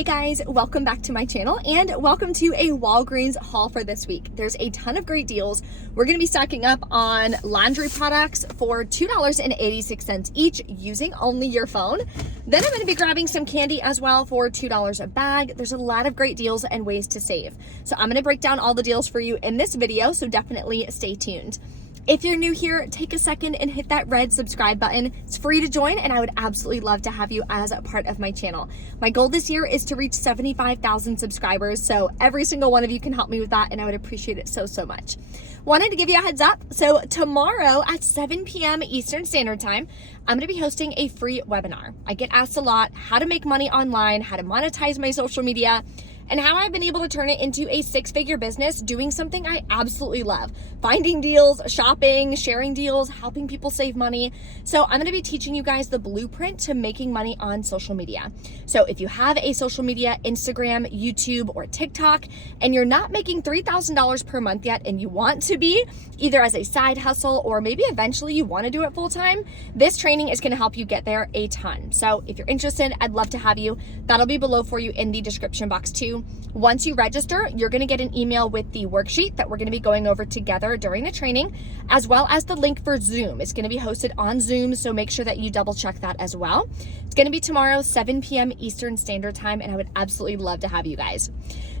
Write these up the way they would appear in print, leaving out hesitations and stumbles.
Hey guys, welcome back to my channel and welcome to a Walgreens haul for this week. There's a ton of great deals. We're going to be stocking up on laundry products for $2.86 each using only your phone. Then I'm going to be grabbing some candy as well for $2 a bag. There's a lot of great deals and ways to save. So I'm going to break down all the deals for you in this video, so definitely stay tuned. If you're new here, take a second and hit that red subscribe button. It's free to join and I would absolutely love to have you as a part of my channel. My goal this year is to reach 75,000 subscribers, so every single one of you can help me with that and I would appreciate it so much. Wanted to give you a heads up. So tomorrow at 7 p.m. Eastern Standard Time, I'm going to be hosting a free webinar. I get asked a lot how to make money online, how to monetize my social media, and how I've been able to turn it into a six-figure business doing something I absolutely love. Finding deals, shopping, sharing deals, helping people save money. So I'm gonna be teaching you guys the blueprint to making money on social media. So if you have a social media, Instagram, YouTube, or TikTok, and you're not making $3,000 per month yet and you want to be, either as a side hustle or maybe eventually you wanna do it full-time, this training is gonna help you get there a ton. So if you're interested, I'd love to have you. That'll be below for you in the description box too. Once you register, you're going to get an email with the worksheet that we're going to be going over together during the training, as well as the link for Zoom. It's going to be hosted on Zoom, so make sure that you double check that as well. It's going to be tomorrow, 7 p.m. Eastern Standard Time, and I would absolutely love to have you guys.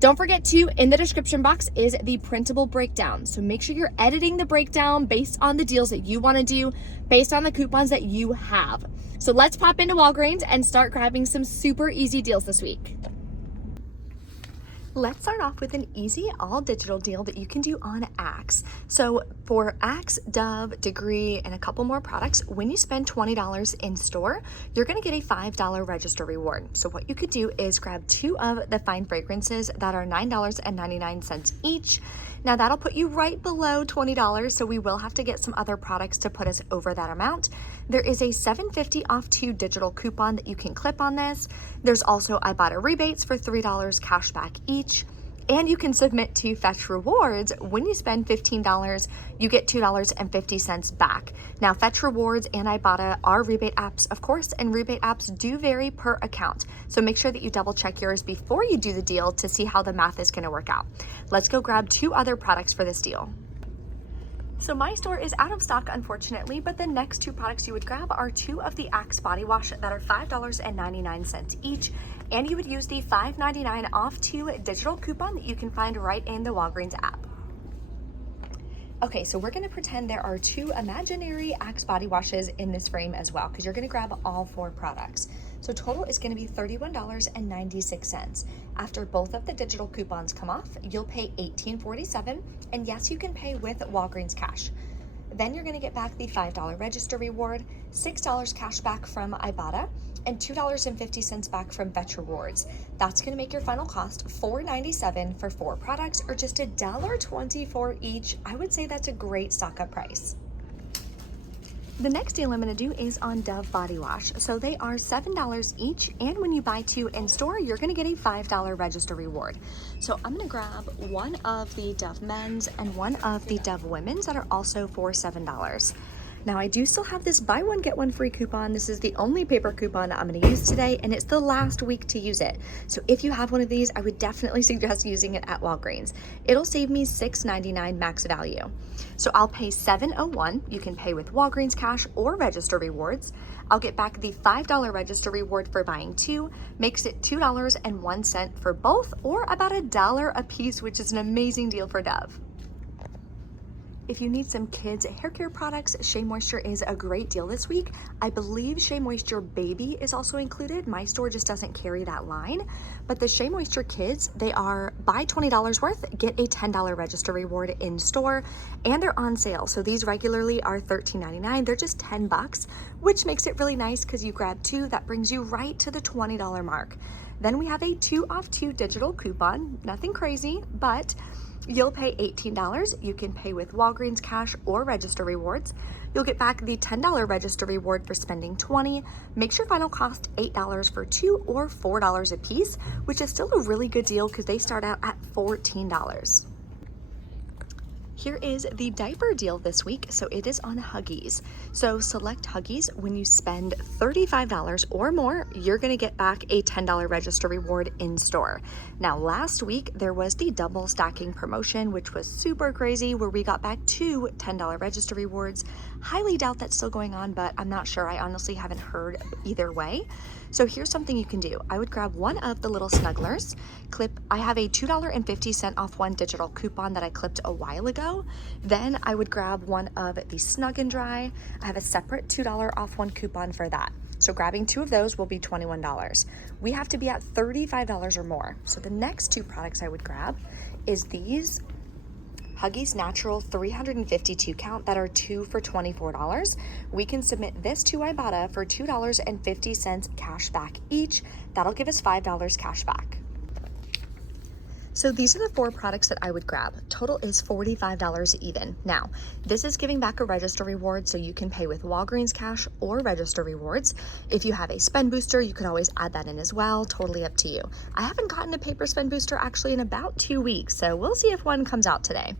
Don't forget to, in the description box is the printable breakdown. So make sure you're editing the breakdown based on the deals that you want to do, based on the coupons that you have. So let's pop into Walgreens and start grabbing some super easy deals this week. Let's start off with an easy all digital deal that you can do on Axe. So for Axe, Dove, Degree, and a couple more products, when you spend $20 in store, you're gonna get a $5 register reward. So what you could do is grab 2 of the fine fragrances that are $9.99 each. Now that'll put you right below $20, so we will have to get some other products to put us over that amount. There is a $7.50 off 2 digital coupon that you can clip on this. There's also Ibotta rebates for $3 cash back each. And you can submit to Fetch Rewards. When you spend $15, you get $2.50 back. Now, Fetch Rewards and Ibotta are rebate apps, of course, and rebate apps do vary per account. So make sure that you double check yours before you do the deal to see how the math is gonna work out. Let's go grab 2 other products for this deal. So my store is out of stock, unfortunately, but the next 2 products you would grab are 2 of the Axe body wash that are $5.99 each, and you would use the $5.99 off 2 digital coupon that you can find right in the Walgreens app. Okay, so we're gonna pretend there are 2 imaginary Axe body washes in this frame as well, because you're gonna grab all 4 products. So total is gonna be $31.96. After both of the digital coupons come off, you'll pay $18.47, and yes, you can pay with Walgreens cash. Then you're gonna get back the $5 register reward, $6 cash back from Ibotta, and $2.50 back from Fetch Rewards. That's gonna make your final cost $4.97 for 4 products, or just $1.24 each. I would say that's a great stock up price. The next deal I'm gonna do is on Dove body wash. So they are $7 each, and when you buy 2 in store, you're gonna get a $5 register reward. So I'm gonna grab 1 of the Dove men's and 1 of the Dove women's that are also for $7. Now I do still have this buy one get one free coupon. This is the only paper coupon I'm gonna use today, and it's the last week to use it. So if you have one of these, I would definitely suggest using it at Walgreens. It'll save me $6.99 max value. So I'll pay $7.01. You can pay with Walgreens cash or register rewards. I'll get back the $5 register reward for buying 2, makes it $2.01 for both, or about $1 a piece, which is an amazing deal for Dove. If you need some kids hair care products, Shea Moisture is a great deal this week. I believe Shea Moisture Baby is also included. My store just doesn't carry that line, but the Shea Moisture Kids, they are buy $20 worth, get a $10 register reward in store, and they're on sale. So these regularly are $13.99. They're just $10, which makes it really nice because you grab 2, that brings you right to the $20 mark. Then we have a 2 off 2 digital coupon, nothing crazy, but you'll pay $18. You can pay with Walgreens cash or register rewards. You'll get back the $10 register reward for spending $20. Makes your final cost $8 for 2 or $4 a piece, which is still a really good deal because they start out at $14. Here is the diaper deal this week. So it is on Huggies. So select Huggies. When you spend $35 or more, you're going to get back a $10 register reward in store. Now, last week there was the double stacking promotion, which was super crazy, where we got back two $10 register rewards. Highly doubt that's still going on, but I'm not sure. I honestly haven't heard either way. So here's something you can do. I would grab one of the little snugglers, I have a $2.50 off one digital coupon that I clipped a while ago. Then I would grab one of the Snug and Dry. I have a separate $2 off one coupon for that. So grabbing two of those will be $21. We have to be at $35 or more. So the next two products I would grab is these Huggies Natural 352 count that are 2 for $24. We can submit this to Ibotta for $2.50 cash back each. That'll give us $5 cash back. So these are the four products that I would grab. Total is $45 even. Now, this is giving back a register reward, so you can pay with Walgreens cash or register rewards. If you have a spend booster, you can always add that in as well. Totally up to you. I haven't gotten a paper spend booster actually in about 2 weeks, so we'll see if one comes out today.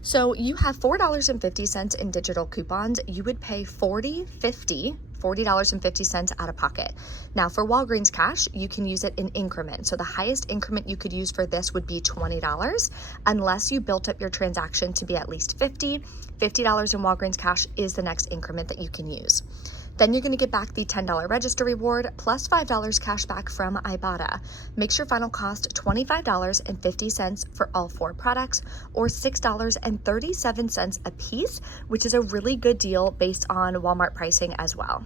So you have $4.50 in digital coupons. You would pay $40.50 out of pocket. Now for Walgreens cash, you can use it in increments. So the highest increment you could use for this would be $20, unless you built up your transaction to be at least $50 in Walgreens cash is the next increment that you can use. Then you're going to get back the $10 register reward plus $5 cash back from Ibotta. Makes your final cost $25.50 for all four products, or $6.37 a piece, which is a really good deal based on Walmart pricing as well.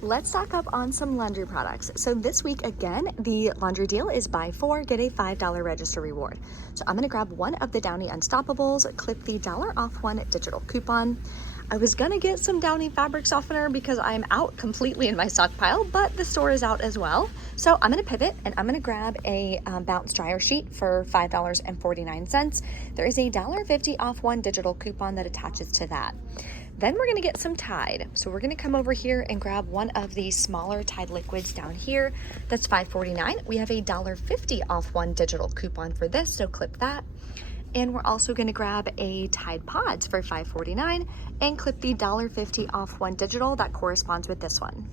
Let's stock up on some laundry products. So this week, again, the laundry deal is buy four, get a $5 register reward. So I'm going to grab one of the Downy Unstoppables, clip the $1 off one digital coupon. I was gonna get some Downy fabric softener because I'm out completely in my stockpile, but the store is out as well. So I'm gonna pivot and I'm gonna grab a bounce dryer sheet for $5.49. There is a $1.50 off one digital coupon that attaches to that. Then we're gonna get some Tide. So we're gonna come over here and grab one of the smaller Tide liquids down here. That's $5.49. We have a $1.50 off one digital coupon for this, so clip that. And we're also going to grab a Tide Pods for $5.49 and clip the $1.50 off one digital that corresponds with this one.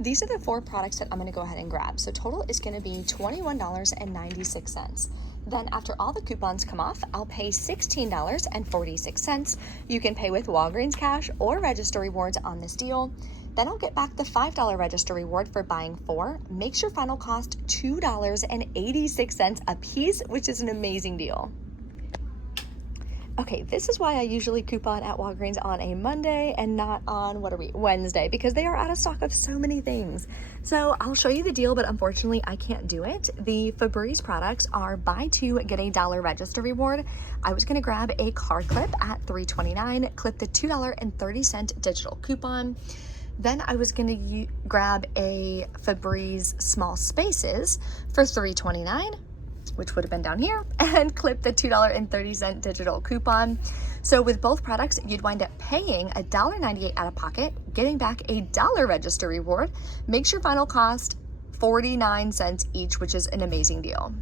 These are the four products that I'm going to go ahead and grab. So total is going to be $21.96. Then after all the coupons come off, I'll pay $16.46. You can pay with Walgreens cash or register rewards on this deal. Then I'll get back the $5 register reward for buying four. Makes your final cost $2.86 a piece, which is an amazing deal. Okay, this is why I usually coupon at Walgreens on a Monday and not on, Wednesday, because they are out of stock of so many things. So I'll show you the deal, but unfortunately I can't do it. The Febreze products are buy two, get a $1 register reward. I was gonna grab a car clip at $3.29, clip the $2.30 digital coupon. Then I was going to grab a Febreze Small Spaces for $3.29, which would have been down here, and clip the $2.30 digital coupon. So with both products, you'd wind up paying $1.98 out of pocket, getting back a $1 register reward. Makes your final cost 49 cents each, which is an amazing deal.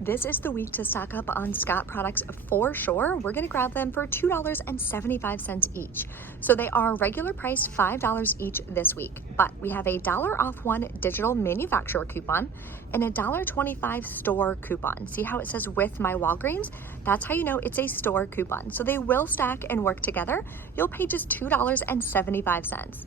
This is the week to stock up on Scott products for sure. We're going to grab them for $2.75 each. So they are regular priced $5 each this week, but we have a $1 off one digital manufacturer coupon and a $1.25 store coupon. See how it says with my Walgreens? That's how you know it's a store coupon. So they will stack and work together. You'll pay just $2.75.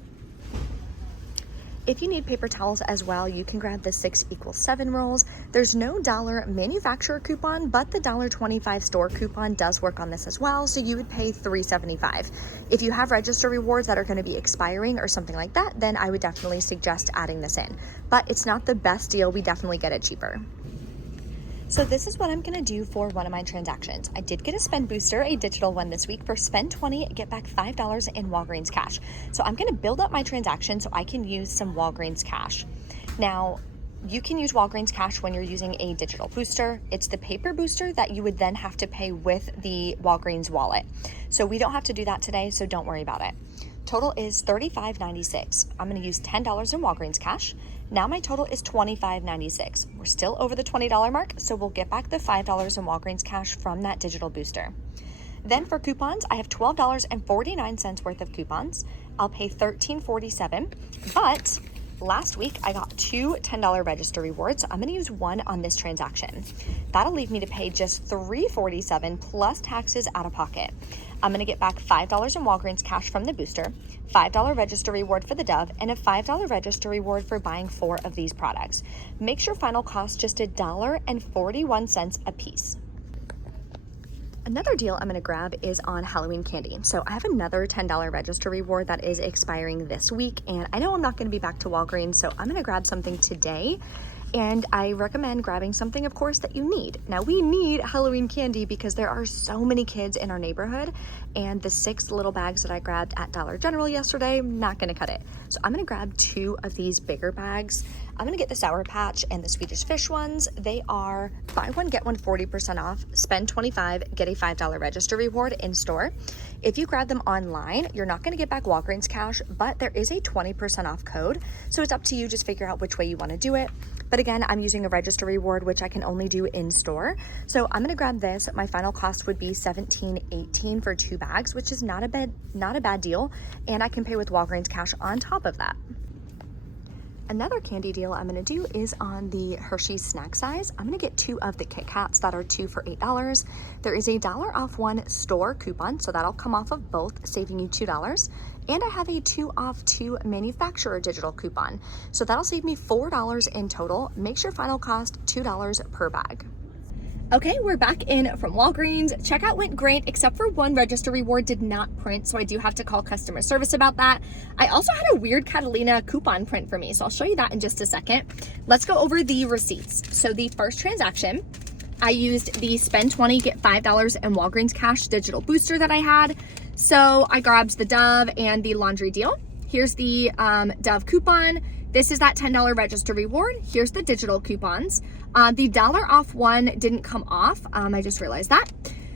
If you need paper towels as well, you can grab the 6 = 7 rolls. There's no $1 manufacturer coupon, but the $1.25 store coupon does work on this as well, so you would pay $3.75. If you have register rewards that are going to be expiring or something like that, then I would definitely suggest adding this in. But it's not the best deal. We definitely get it cheaper. So this is what I'm gonna do for one of my transactions. I did get a spend booster, a digital one this week. For spend 20, get back $5 in Walgreens cash. So I'm gonna build up my transaction so I can use some Walgreens cash. Now, you can use Walgreens cash when you're using a digital booster. It's the paper booster that you would then have to pay with the Walgreens wallet. So we don't have to do that today, so don't worry about it. Total is $35.96. I'm gonna use $10 in Walgreens cash. Now my total is $25.96. We're still over the $20 mark, so we'll get back the $5 in Walgreens cash from that digital booster. Then for coupons, I have $12.49 worth of coupons. I'll pay $13.47, but last week I got two $10 register rewards, so I'm gonna use one on this transaction. That'll leave me to pay just $3.47 plus taxes out of pocket. I'm gonna get back $5 in Walgreens cash from the booster, $5 register reward for the Dove, and a $5 register reward for buying 4 of these products. Makes your final cost just $1.41 a piece. Another deal I'm gonna grab is on Halloween candy. So I have another $10 register reward that is expiring this week, and I know I'm not gonna be back to Walgreens, so I'm gonna grab something today. And I recommend grabbing something, of course, that you need. Now, we need Halloween candy because there are so many kids in our neighborhood, and the 6 little bags that I grabbed at Dollar General yesterday, not gonna cut it. So I'm gonna grab 2 of these bigger bags. I'm gonna get the Sour Patch and the Swedish Fish ones. They are buy one, get one 40% off, spend $25, get a $5 register reward in store. If you grab them online, you're not gonna get back Walgreens cash, but there is a 20% off code. So it's up to you, just figure out which way you wanna do it. But again, I'm using a register reward, which I can only do in store. So I'm gonna grab this. My final cost would be $17.18 for 2 bags, which is not a bad deal. And I can pay with Walgreens cash on top of that. Another candy deal I'm gonna do is on the Hershey's snack size. I'm gonna get 2 of the Kit Kats that are 2 for $8. There is a $1 off 1 store coupon, so that'll come off of both, saving you $2. And I have a 2 off 2 manufacturer digital coupon. So that'll save me $4 in total. Makes your final cost $2 per bag. Okay, we're back in from Walgreens. Checkout went great, except for 1 register reward did not print, so I do have to call customer service about that. I also had a weird Catalina coupon print for me, so I'll show you that in just a second. Let's go over the receipts. So the first transaction, I used the spend 20, get $5 in Walgreens cash digital booster that I had. So I grabbed the Dove and the laundry deal. Here's the Dove coupon. This is that $10 register reward. Here's the digital coupons. The $1 off one didn't come off. I just realized that.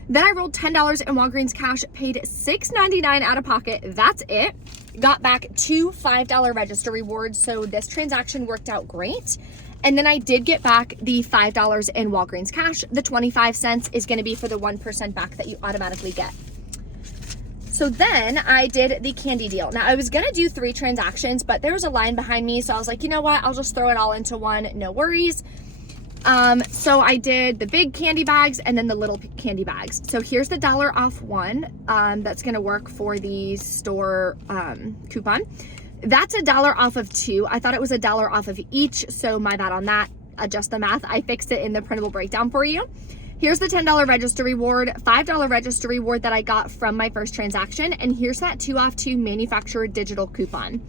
Then I rolled $10 in Walgreens cash, paid $6.99 out of pocket. That's it. Got back 2 $5 register rewards. So this transaction worked out great. And then I did get back the $5 in Walgreens cash. The 25 cents is gonna be for the 1% back that you automatically get. So then I did the candy deal. Now I was gonna do 3 transactions, but there was a line behind me. So I was like, you know what? I'll just throw it all into one, no worries. So I did the big candy bags and then the little candy bags. So here's the $1 off one, that's gonna work for the store, coupon. That's $1 off of 2. I thought it was $1 off of each. So my bad on that, adjust the math. I fixed it in the printable breakdown for you. Here's the $10 register reward, $5 register reward that I got from my first transaction. And here's that 2 off 2 manufacturer digital coupon.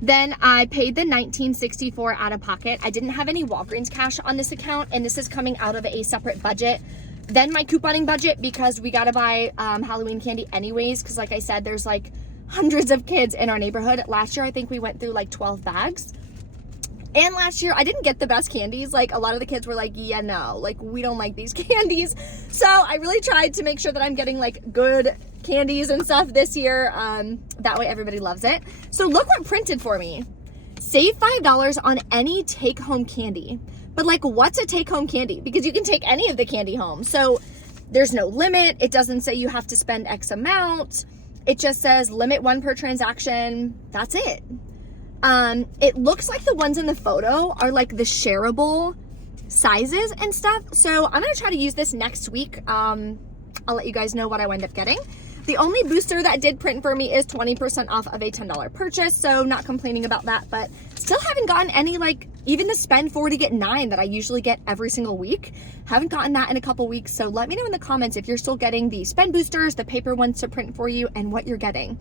Then I paid the $19.64 out of pocket. I didn't have any Walgreens cash on this account, and this is coming out of a separate budget than my couponing budget because we gotta buy Halloween candy anyways, because like I said, there's like hundreds of kids in our neighborhood. Last year, I think we went through like 12 bags. And last year, I didn't get the best candies. Like, a lot of the kids were like, yeah, no, like, we don't like these candies. So I really tried to make sure that I'm getting, like, good candies and stuff this year. That way everybody loves it. So look what printed for me. Save $5 on any take-home candy. But, like, what's a take-home candy? Because you can take any of the candy home. So there's no limit. It doesn't say you have to spend X amount. It just says limit 1 per transaction. That's it. It looks like the ones in the photo are like the shareable sizes and stuff. So I'm going to try to use this next week. I'll let you guys know what I wind up getting. The only booster that did print for me is 20% off of a $10 purchase. So not complaining about that, but still haven't gotten any, like even the spend 40 get 9 that I usually get every single week. Haven't gotten that in a couple weeks. So let me know in the comments if you're still getting the spend boosters, the paper ones to print for you, and what you're getting.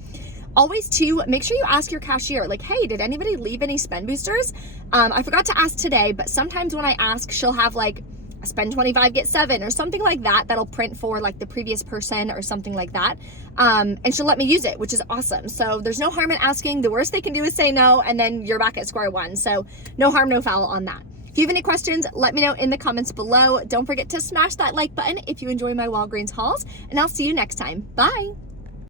Always too, make sure you ask your cashier, like, hey, did anybody leave any spend boosters? I forgot to ask today, but sometimes when I ask, she'll have like a spend 25, get 7 or something like that, that'll print for like the previous person or something like that. And she'll let me use it, which is awesome. So there's no harm in asking. The worst they can do is say no, and then you're back at square one. So no harm, no foul on that. If you have any questions, let me know in the comments below. Don't forget to smash that like button if you enjoy my Walgreens hauls, and I'll see you next time. Bye.